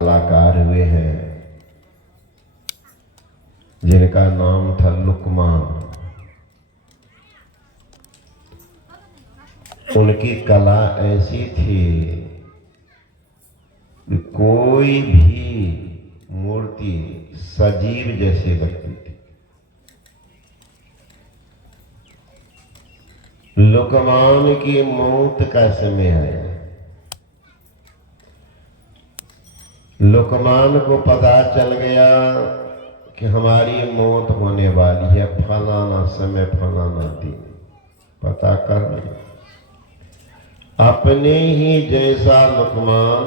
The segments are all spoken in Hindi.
कलाकार हुए हैं जिनका नाम था लुकमान। उनकी कला ऐसी थी कि कोई भी मूर्ति सजीव जैसे लगती थी। लुकमान की मौत का समय आया। लुकमान को पता चल गया कि हमारी मौत होने वाली है, फलाना समय फलाना दिन। पता कर लिया। अपने ही जैसा लुकमान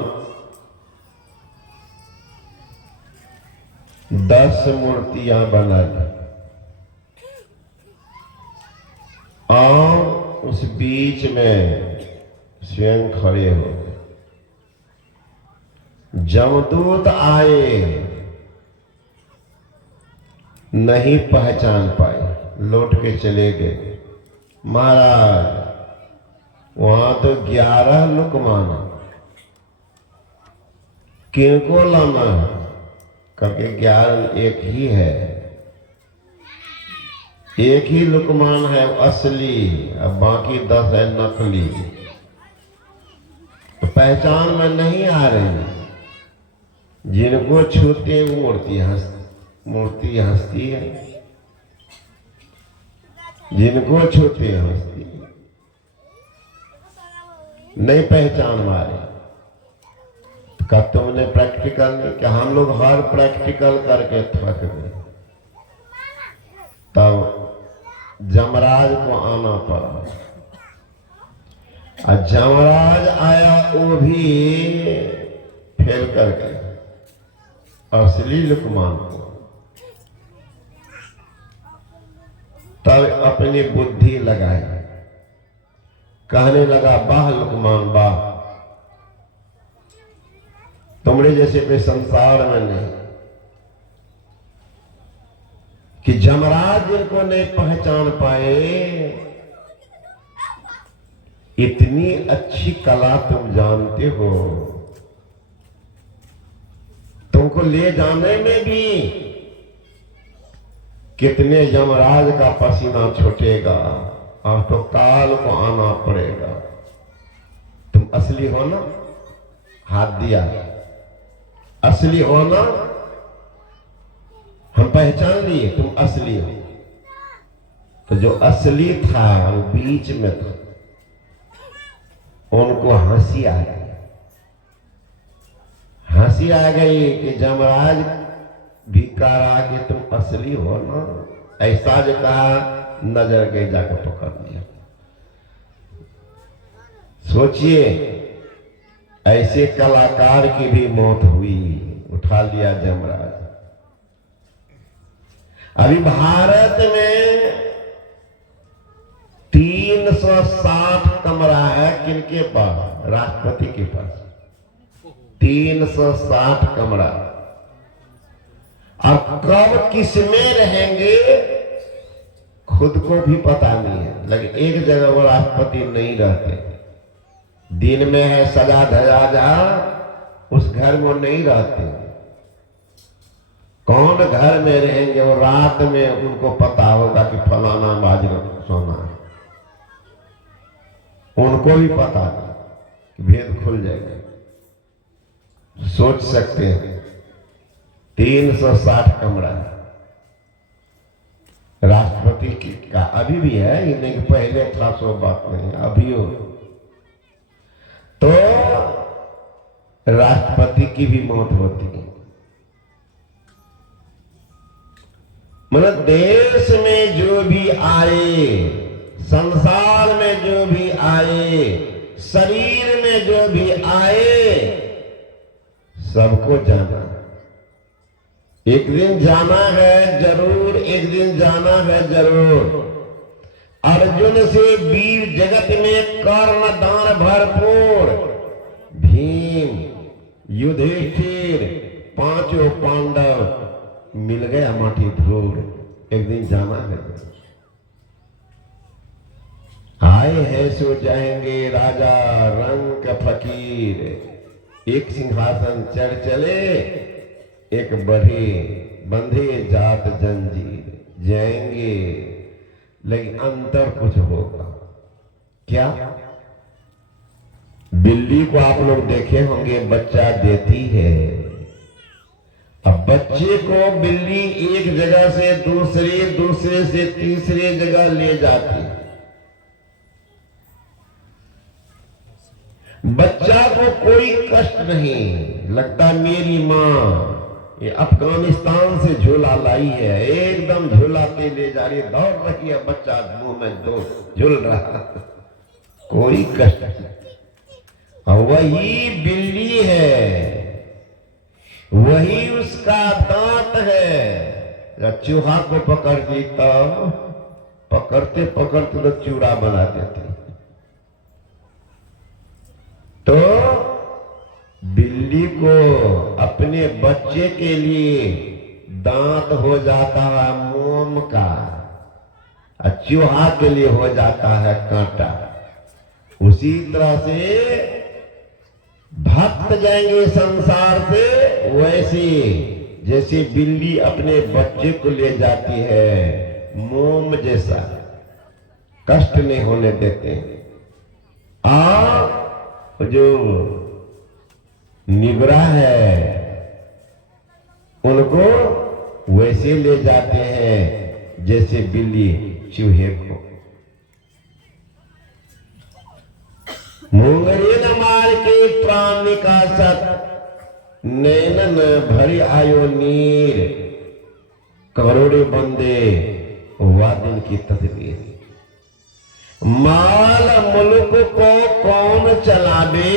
10 मूर्तियां बना ली और उस बीच में स्वयं खड़े हो गए। जमदूत आए, नहीं पहचान पाए, लौट के चले गए। महाराज वहां तो 11 लुकमान, किनको लाना है? करके 11 एक ही है, एक ही लुकमान है असली, अब बाकी 10 है नकली। तो पहचान में नहीं आ रही। जिनको छूते वो मूर्ति हंसती है, जिनको छूते हंसती है। नहीं पहचान मारे। का तुमने प्रैक्टिकल नहीं क्या? हम लोग हर प्रैक्टिकल करके थक गए। तब जमराज को आना पड़ा। और जमराज आया, वो भी फेल कर गए असली लुकमान को। तब अपनी बुद्धि लगाई, कहने लगा, वाह लुकमान वाह, तुमरे जैसे कोई संसार में नहीं। कि जमराज जिनको नहीं पहचान पाए, इतनी अच्छी कला तुम जानते हो, तुमको ले जाने में भी कितने यमराज का पसीना छूटेगा और तो काल को आना पड़ेगा। तुम असली हो ना? हाथ दिया, असली हो ना? हम पहचान लिए तुम असली हो। तो जो असली था वो बीच में था, उनको हंसी आ गई। हंसी आ गई कि जमराज भी कहा कि तुम असली हो ना? ऐसा जो कहा, नजर गई, जाकर पकड़ लिया। सोचिए, ऐसे कलाकार की भी मौत हुई, उठा लिया जमराज। अभी भारत में 360 कमरा है। किनके पास? राष्ट्रपति के पास 360 कमरा। अब कब किसमें रहेंगे खुद को भी पता नहीं है। लेकिन एक जगह वो राष्ट्रपति नहीं रहते। दिन में है सजा धजा जा, उस घर में नहीं रहते। कौन घर में रहेंगे? वो रात में उनको पता होगा कि फलाना बाज सोना है। उनको भी पता नहीं कि भेद खुल जाएगा। सोच सकते हैं 360 कमरा राष्ट्रपति की का अभी भी है, ये नहीं कि पहले था, सो बात नहीं, अभी हो। तो राष्ट्रपति की भी मौत होती है। मतलब देश में जो भी आए, संसार में जो भी आए, शरीर में जो भी आए, सबको जाना है। एक दिन जाना है जरूर, एक दिन जाना है जरूर। अर्जुन से वीर जगत में कर्ण दान भरपूर, भीम युधिष्ठिर पांचों पांडव मिल गया माटी धूल। एक दिन जाना है। आए हैं सो जाएंगे राजा रंग फकीर, एक सिंहासन चढ़ चले, एक बढ़े बंधे जात जंजीर जाएंगे, लेकिन अंतर कुछ होगा। क्या? बिल्ली को आप लोग देखे होंगे, बच्चा देती है। अब बच्चे को बिल्ली एक जगह से दूसरे से तीसरे जगह ले जाती है। बच्चा को कोई कष्ट नहीं लगता, मेरी माँ ये अफगानिस्तान से झूला लाई है, एकदम झूलाते ले जा रही है, दौड़ रही है, बच्चा मुंह में दो झूल रहा, कोई कष्ट नहीं। वही बिल्ली है, वही उसका दांत है। चूहा को पकड़ती तो पकड़ते पकड़ते तो चूड़ा बना देती। तो बिल्ली को अपने बच्चे के लिए दांत हो जाता है मोम का, और चूहा के लिए हो जाता है कांटा। उसी तरह से भक्त जाएंगे संसार से, वैसे जैसे बिल्ली अपने बच्चे को ले जाती है मोम जैसा, कष्ट नहीं होने देते। जो निगरा है उनको वैसे ले जाते हैं जैसे बिल्ली चूहे को। मुंगरी न मार के प्राण निकासत, नैनन भरी आयो नीर, करोड़े बंदे वादिन की तस्वीर। माल मुल्क को कौन चलावे,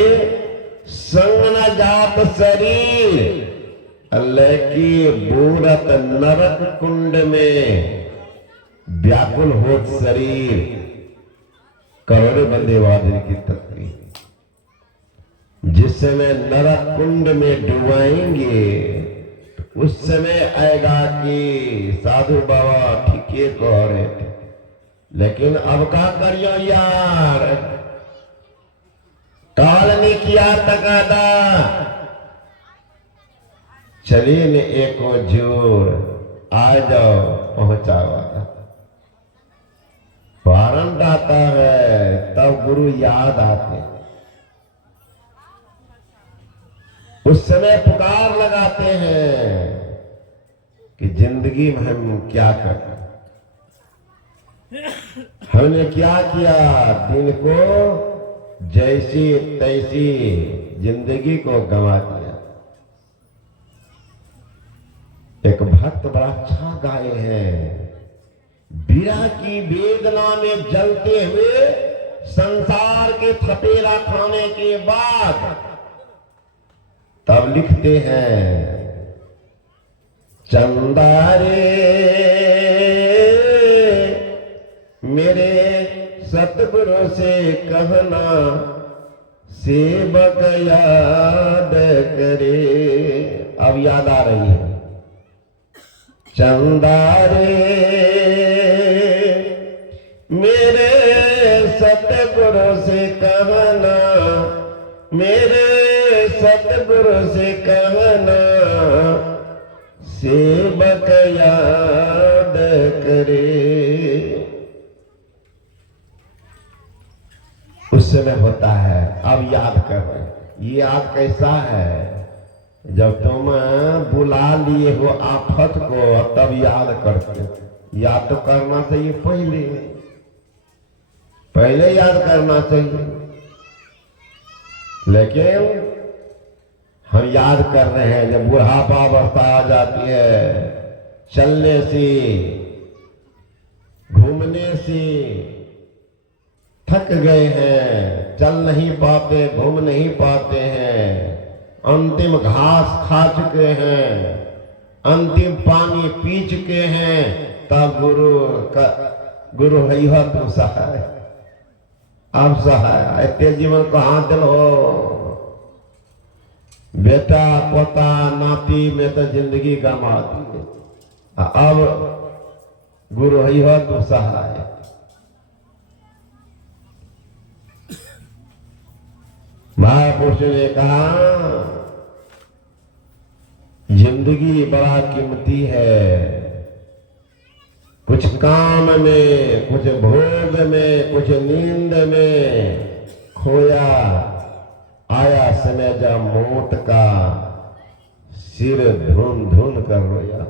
संग न जात शरीर, लेकी बूढ़त नरक कुंड में व्याकुल होत शरीर। करोड़ों बंदे वादिन की तस्वीर। जिस समय नरक कुंड में डुबाएंगे उस समय आएगा कि साधु बाबा ठीके कह रहे थे, लेकिन अब क्या करियो यार, काल ने किया तकादा, चलिए ने एक जोर आ जाओ पहुंचावा। वारंट आता है तब गुरु याद आते, उस समय पुकार लगाते हैं कि जिंदगी में हम क्या करें, हमने क्या किया, दिन को जैसी तैसी जिंदगी को गंवा दिया। एक भक्त बड़ा अच्छा गाए हैं, विरह की वेदना में जलते हुए संसार के थपेला खाने के बाद तब लिखते हैं, चंदा रे मेरे सतगुरु से कहना, सेवक याद करे। अब याद आ रही है, चंदा रे मेरे सतगुरु से कहना, मेरे सतगुरु से कहना, सेवक याद करे। उस समय होता है, अब याद कर रहे हैं। ये याद कैसा है, जब तुम बुला लिए हो आफत को तब याद करते हो। याद तो करना चाहिए पहले याद करना चाहिए, लेकिन हम याद कर रहे हैं जब बुढ़ापा अवस्था आ जाती है, चलने से घूमने से थक गए हैं, चल नहीं पाते, घूम नहीं पाते हैं, अंतिम घास खा चुके हैं, अंतिम पानी पी चुके हैं, तब गुरु है तुम सहाय। अब सहाय इतने जीवन को हाथ दिल हो, बेटा पोता नाती में तो जिंदगी गमा दी, अब गुरु है तुम सहाय। महापुरुष ने कहा जिंदगी बड़ा कीमती है। कुछ काम में, कुछ भोग में, कुछ नींद में खोया, आया समय जब मौत का, सिर धुन धुन कर रोया।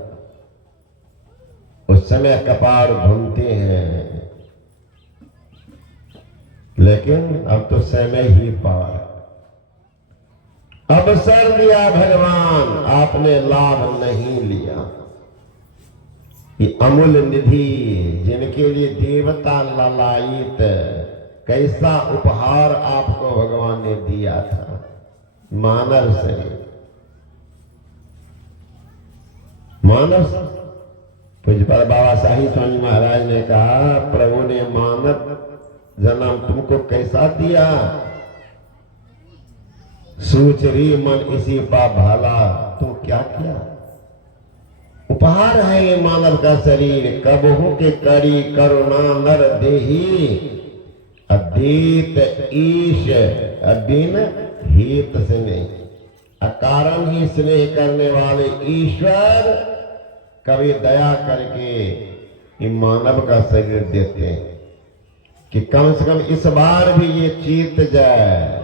उस समय कपार धुनते हैं, लेकिन अब तो समय ही पार। अवसर दिया भगवान, आपने लाभ नहीं लिया। ये अमूल्य निधि जिनके लिए देवता ललायित, कैसा उपहार आपको भगवान ने दिया था, मानव शरीर। मानव पूज्यपाद बाबा साहिब स्वामी महाराज ने कहा, प्रभु ने मानव जन्म तुमको कैसा दिया, सोच रही मन इसी पा भाला, तो क्या किया। उपहार है ये मानव का शरीर, कबहू के करी करुणा नर देही, अद्वैत ईश अबिन हित स्नेह। अकारण ही स्नेह करने वाले ईश्वर कभी दया करके मानव का शरीर देते हैं कि कम से कम इस बार भी ये चेत जाए।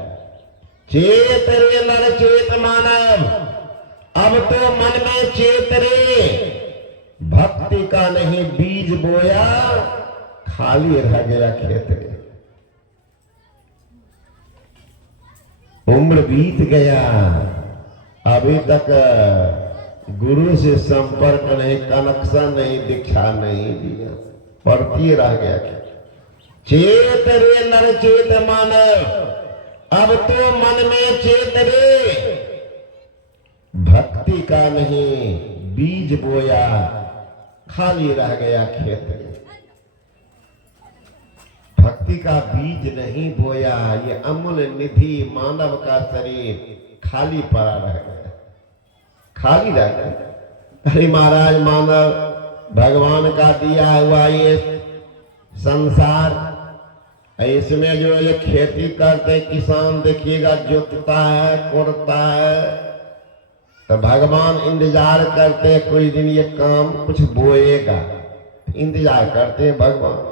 चेत रे नर चेत मानव, अब तो मन में चेत रे, भक्ति का नहीं बीज बोया, खाली रह गया खेत रे। उम्र बीत गया, अभी तक गुरु से संपर्क नहीं, कनेक्शन नहीं, दीक्षा नहीं दिया, पढ़ती रह गया। चेत रे नर चेत मानव, अब तो मन में चेत रे, भक्ति का नहीं बीज बोया, खाली रह गया खेत में। भक्ति का बीज नहीं बोया, ये अमूल्य निधि मानव का शरीर खाली पड़ा रह गया, खाली रह गया। अरे महाराज, मानव भगवान का दिया हुआ ये संसार, इसमें जो ये खेती करते किसान देखिएगा, जोतता है, कोड़ता है, तो भगवान इंतजार करते कोई दिन ये काम कुछ बोएगा, इंतजार करते हैं भगवान।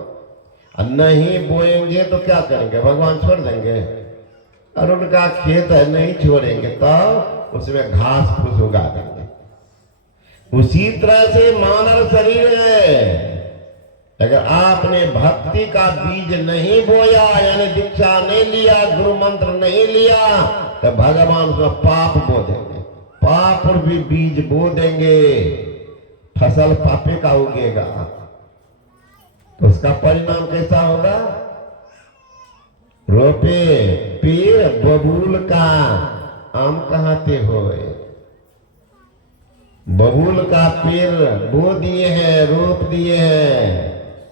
और नहीं बोएंगे तो क्या करेंगे, भगवान छोड़ देंगे। और उनका खेत है, नहीं छोड़ेंगे तो उसमें घास फूस उगा देंगे। उसी तरह से मानव शरीर है, अगर आपने भक्ति का बीज नहीं बोया, यानी दीक्षा नहीं लिया, गुरु मंत्र नहीं लिया, तो भगवान उसमें पाप बो देंगे, पाप और भी बीज बो देंगे, फसल पापे का उगेगा। तो उसका परिणाम कैसा होगा, रोपे पेड़ बबूल का, आम कहाते होए। बबूल का पेड़ बो दिए हैं, रोप दिए हैं,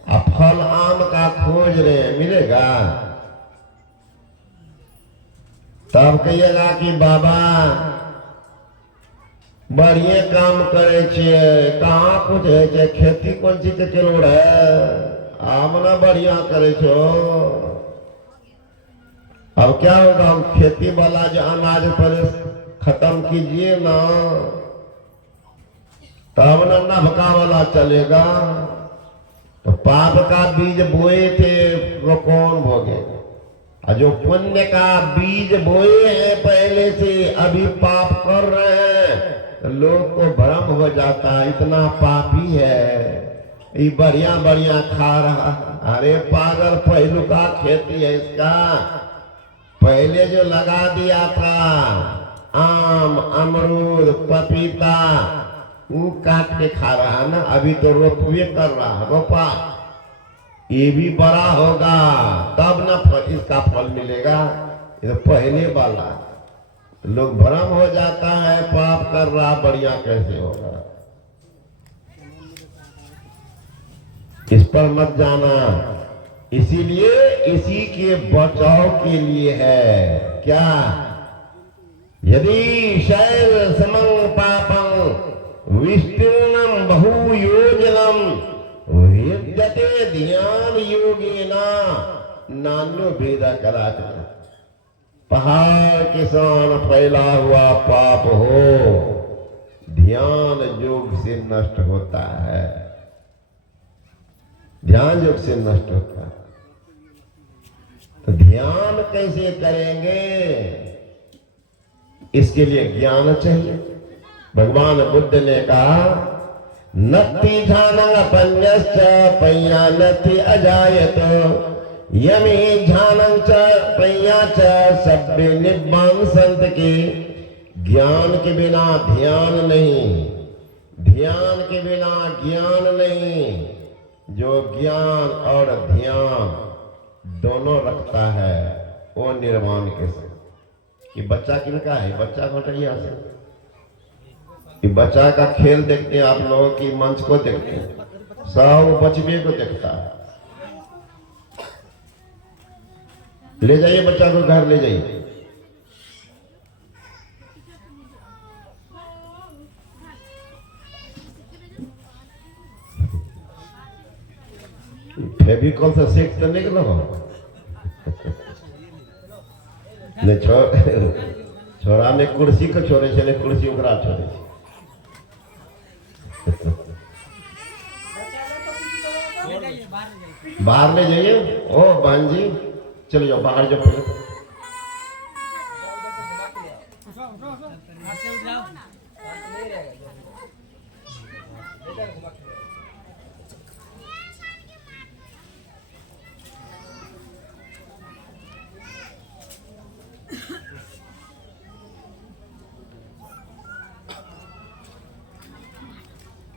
अब फल आम का खोज रहे, मिलेगा? तब कहिएगा कि बाबा बढ़िया काम करे छे, कहाँ कुछ है, खेती कौन चीज के चलो है, आम ना बढ़िया करे छो। अब क्या होगा, खेती वाला जो अनाज पर खत्म कीजिए ना, तब ना नभका वाला चलेगा। तो पाप का बीज बोए थे वो कौन भोगेगा, और जो पुण्य का बीज बोए हैं पहले से, अभी पाप कर रहे हैं, तो लोग को भ्रम हो जाता है, इतना पापी है, ये बढ़िया बढ़िया खा रहा। अरे पागल, पहलू का खेती है इसका, पहले जो लगा दिया था आम, अमरूद, पपीता, वो काट के खा रहा ना, अभी तो रोपवे कर रहा, रोपा, ये भी बड़ा होगा तब ना इसका फल मिलेगा। ये तो पहले वाला, लोग भ्रम हो जाता है, पाप कर रहा बढ़िया कैसे होगा। इस पर मत जाना, इसीलिए इसी के बचाव के लिए है क्या, यदि शैल समं पापं विष्णुनम बहुयोजनम विद्यते ध्यान योगेना नान्यो भेदा कराचना। पहाड़ के सान फैला हुआ पाप हो, ध्यान योग से नष्ट होता है। ध्यान योग से नष्ट होता है। तो ध्यान कैसे करेंगे, इसके लिए ज्ञान चाहिए। भगवान बुद्ध ने कहा, नत्ति ध्यानं पन्यश्च पय्या नत्ति अजायत, यमि ध्यानं च पय्या च सभ्य निब्बान संत के। ज्ञान के बिना ध्यान नहीं, ध्यान के बिना ज्ञान नहीं। जो ज्ञान और ध्यान दोनों रखता है वो निर्वाण के साथ। कि बच्चा किनका है, बच्चा को हटाइए यहाँ से। कि बच्चा का खेल देखते हैं आप लोगों की, मंच को देखते हैं, सब बचवे को देखता है। ले जाइए बच्चा को घर ले जाइए। फेविकॉल से सेक तो नहीं करो नहीं, छोरा ने कुर्सी को छोड़े छे, कुर्सी ओकरा छोड़े छे। बाहर ले जाइए। ओ बहन जी चलो जाओ, बाहर जाओ पहले।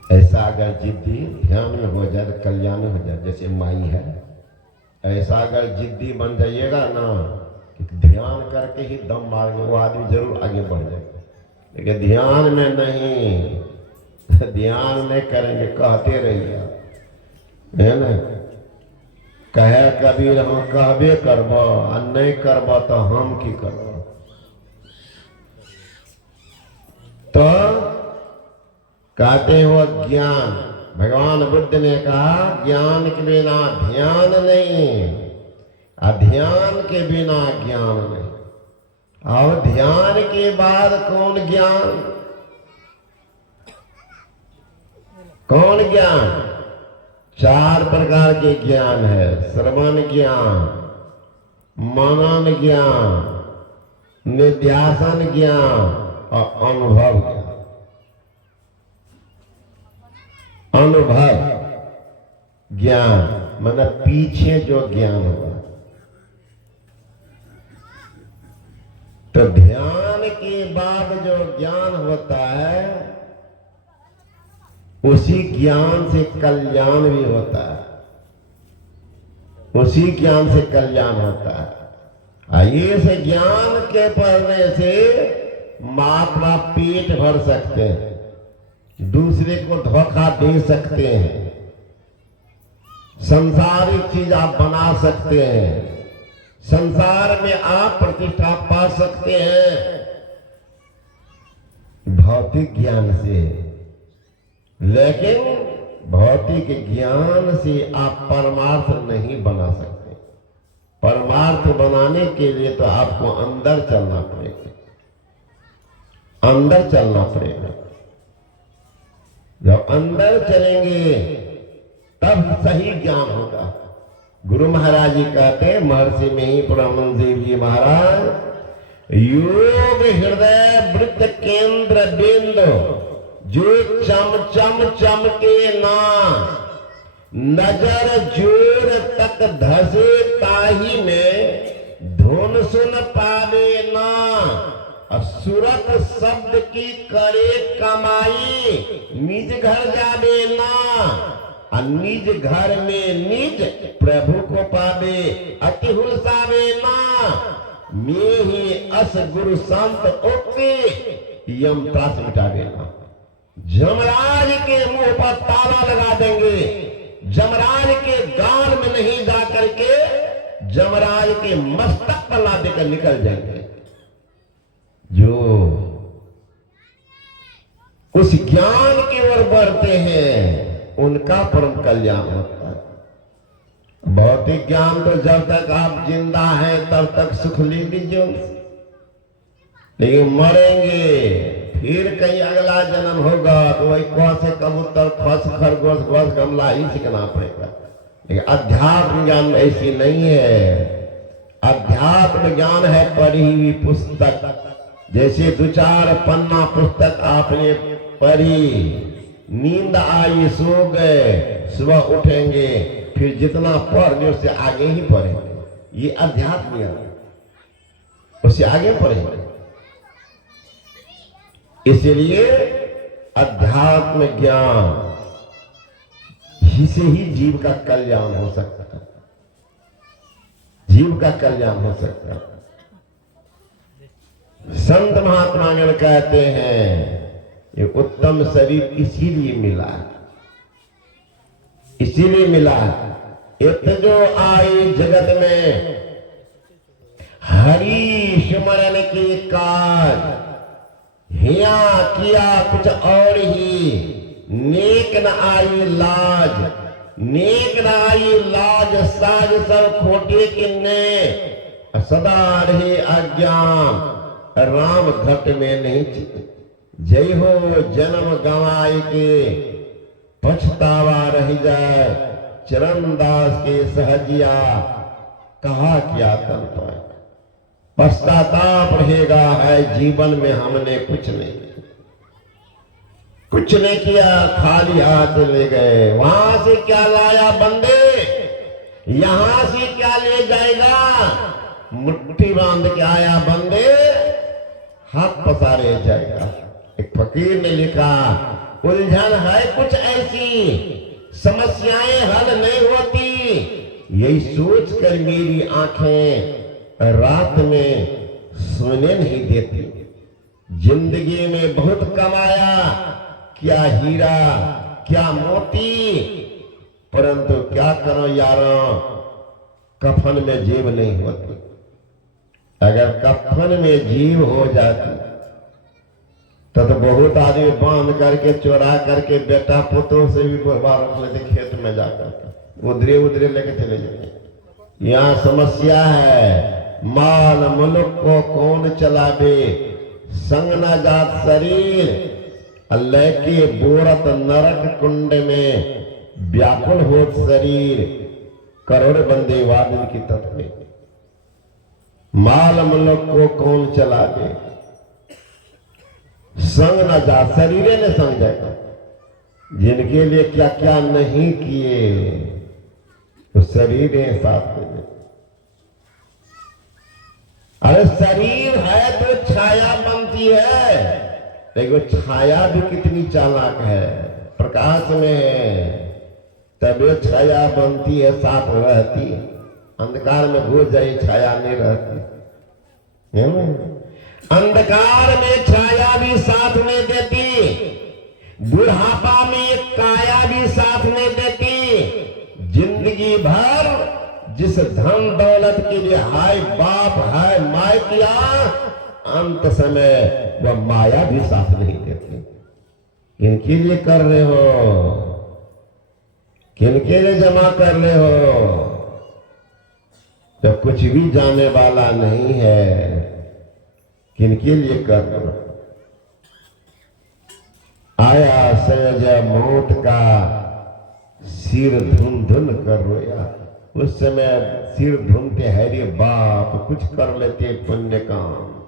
ऐसा अगर जिद्दी ध्यान में हो जाए तो कल्याण हो जाए। जैसे माई है, ऐसा अगर जिद्दी बन जाइएगा ना कि ध्यान करके ही दम मारेंगे, वो आदमी जरूर आगे बढ़ जाएगा। लेकिन ध्यान में नहीं, ध्यान नहीं करेंगे, कहते रहिए, है ना। कहे कबीर हम कहबे करब, नहीं करब तो हम की करब। तो कहते हो ज्ञान। भगवान बुद्ध ने कहा, ज्ञान के बिना ध्यान नहीं, अध्यान के बिना ज्ञान नहीं। और ध्यान के बाद कौन ज्ञान, कौन ज्ञान? 4 प्रकार के ज्ञान है। श्रवण ज्ञान, मनन ज्ञान, निध्यासन ज्ञान और अनुभव ज्ञान। अनुभव ज्ञान मतलब पीछे जो ज्ञान हुआ। तो ध्यान के बाद जो ज्ञान होता है, उसी ज्ञान से कल्याण भी होता है, उसी ज्ञान से कल्याण होता है। ये से ज्ञान के पढ़ने से महात्मा पेट भर सकते हैं, दूसरे को धोखा दे सकते हैं, सांसारिक चीज आप बना सकते हैं, संसार में आप प्रतिष्ठा पा सकते हैं भौतिक ज्ञान से। लेकिन भौतिक ज्ञान से आप परमार्थ नहीं बना सकते। परमार्थ बनाने के लिए तो आपको अंदर चलना पड़ेगा, अंदर चलना पड़ेगा। जब अंदर चलेंगे तब सही ज्ञान होगा। गुरु महाराज जी कहते हैं, महर्षि में ही ब्रह्मन देव जी महाराज, योग हृदय वृत्त केंद्र बिंदु, जो चम चम चमके ना, नजर जोर तक धसे ताही में, धुन सुन पावे ना, सुरत शब्द की करे कमाई, निज घर जावे ना, निज घर में निज प्रभु को पावे, अति हुलसावे ना, में ही अस गुरु संत ओके, यम त्रास मिटावे ना। जमराज के मुंह पर ताला लगा देंगे, जमराज के गाल में नहीं जा करके जमराज के मस्तक पर ला देकर निकल जाएंगे। जो उस ज्ञान की ओर बढ़ते हैं उनका परम कल्याण होता है। भौतिक ज्ञान तो जब तक आप जिंदा हैं तब तक सुख ले लीजिए, लेकिन मरेंगे फिर कहीं अगला जन्म होगा तो वही क से कबूतर, ख से खरगोश, ग से गमला ही सीखना पड़ेगा। लेकिन अध्यात्म ज्ञान ऐसी नहीं है। अध्यात्म ज्ञान है पढ़ी हुई पुस्तक। जैसे 2-4 पन्ना पुस्तक आपने पढ़ी, नींद आई, सो गए, सुबह उठेंगे, फिर जितना पढ़ ले उससे आगे ही पढ़ेंगे। ये अध्यात्म ज्ञान, उससे आगे पढ़ेंगे। इसलिए अध्यात्म ज्ञान से ही जीव का कल्याण हो सकता है, जीव का कल्याण हो सकता है। संत महात्मागण कहते हैं ये उत्तम शरीर इसीलिए मिला है, इसीलिए मिला है। इत जो आई जगत में हरि सुमरन की काज, हिया किया कुछ और ही, नेक न आई लाज, नेक न आई लाज, साज सब खोटे किन्ने, सदा रहे अज्ञान, राम घट में नहीं चित। जय हो जन्म गंवाई के, पछतावा रह जाए, चरण दास के सहजिया, कहा क्या कर पाए। पश्चाताप रहेगा है जीवन में, हमने कुछ नहीं किया, खाली हाथ ले गए। वहां से क्या लाया बंदे, यहां से क्या ले जाएगा। मुट्ठी बांध के आया बंदे, हाथ पसारे जाएगा। एक फकीर ने लिखा, उलझन है कुछ ऐसी, समस्याएं हल नहीं होती, यही सोच कर मेरी आंखें रात में सोने नहीं देती। जिंदगी में बहुत कमाया, क्या हीरा क्या मोती, परंतु क्या करो यारों, कफन में जेब नहीं होती। अगर कफन में जीव हो जाती तो बहुत आदमी बांध करके चोरा करके बेटा पुत्रों से भी बाहर रख लेते, खेत में जाकर उधरे उधरे लेके चले जाते। यहाँ समस्या है, माल मुल्क को कौन चलावे, संग न जात शरीर, लेके बोरत नरक कुंड में, व्याकुल होत शरीर, करोड़ बंदे वादिन की तट में। माल मुल्क को कौन चलावे, संग न जा, शरीर ने संग जाएगा। जिनके लिए क्या क्या नहीं किए तो शरीर है साथ में। अरे शरीर है तो छाया बनती है, लेकिन छाया भी कितनी चालाक है। प्रकाश में है तब छाया बनती है, साथ रहती है। अंधकार में घुस जाए छाया नहीं रहती। अंधकार में छाया भी साथ नहीं देती, बुढ़ापा में काया भी साथ नहीं देती। जिंदगी भर जिस धन दौलत के लिए हाय बाप हाय माय किया, अंत समय वह माया भी साथ नहीं देती। इनके लिए कर रहे हो, किनके लिए जमा कर रहे हो, तो कुछ भी जाने वाला नहीं है। किनके लिए कर रहे हो। आया सहज मौत का, सिर धुन धुन कर रोया। उस समय सिर धुनते है रे बाप, कुछ कर लेते पुण्य काम।